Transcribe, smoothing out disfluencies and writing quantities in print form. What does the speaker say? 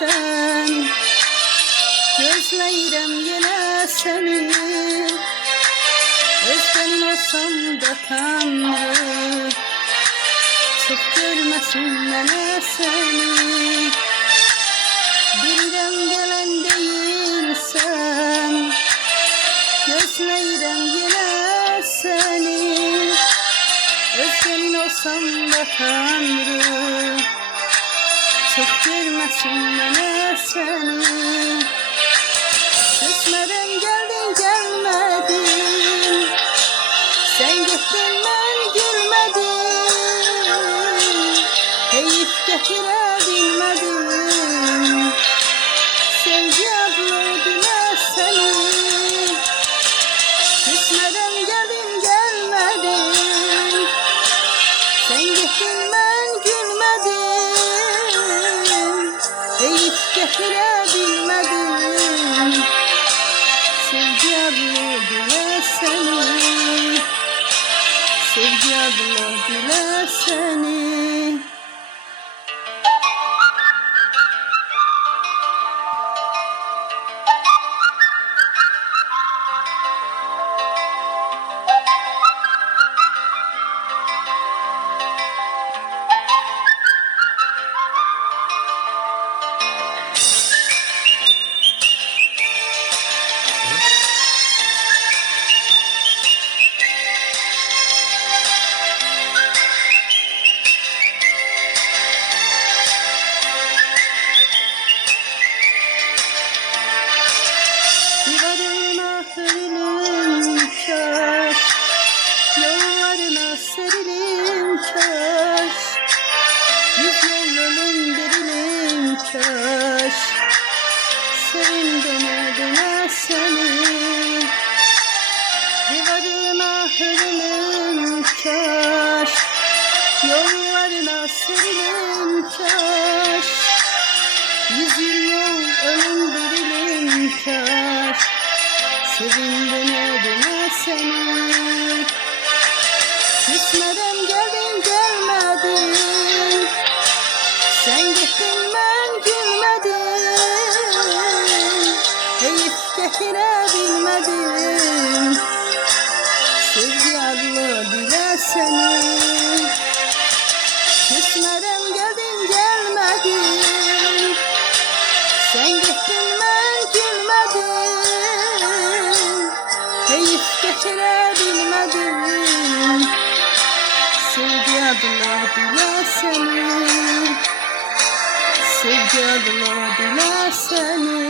sen. Gözləyirəm yenə səni. Özdən olsam da Tanrı, çox görməsin mənə səni. Bilirəm gələn deyilsən, gözləyirəm yenə səni. Özdən olsam da Tanrı, çok görməsin mənə səni. Küsmədən gəldin gəlmədin, sən getdin mən gülmədim. Heyif gətirə bilmədim, sevgi adlı dilə səni. Küsmədən gəldin gəlmədin, sən getdin mən gülmədim. Heyif gətirə bilmədim, sevgi adlı dilə səni. Sevgi adlı dilə səni. Divarına hırılım kaş, yollarına serilim kaş. Yüz yollarım derilim kaş, sevin döne döne seni. Divarına hırılım kaş, yollarına serilim kaş. Yüz yol ölüm derilim kaş, sevin döne döne seni. Küsmədən gəldin gəlmədin, sən getdin mən gülmədim. Heyif gətirə bilmədim, sevgi adlı dilə səni. Küsmədən gəldin gəlmədin, sən getdin mən gülmədim. Heyif gətirə bilmədim, sevgi adlı dilə səni. Sevgi adlı dilə səni.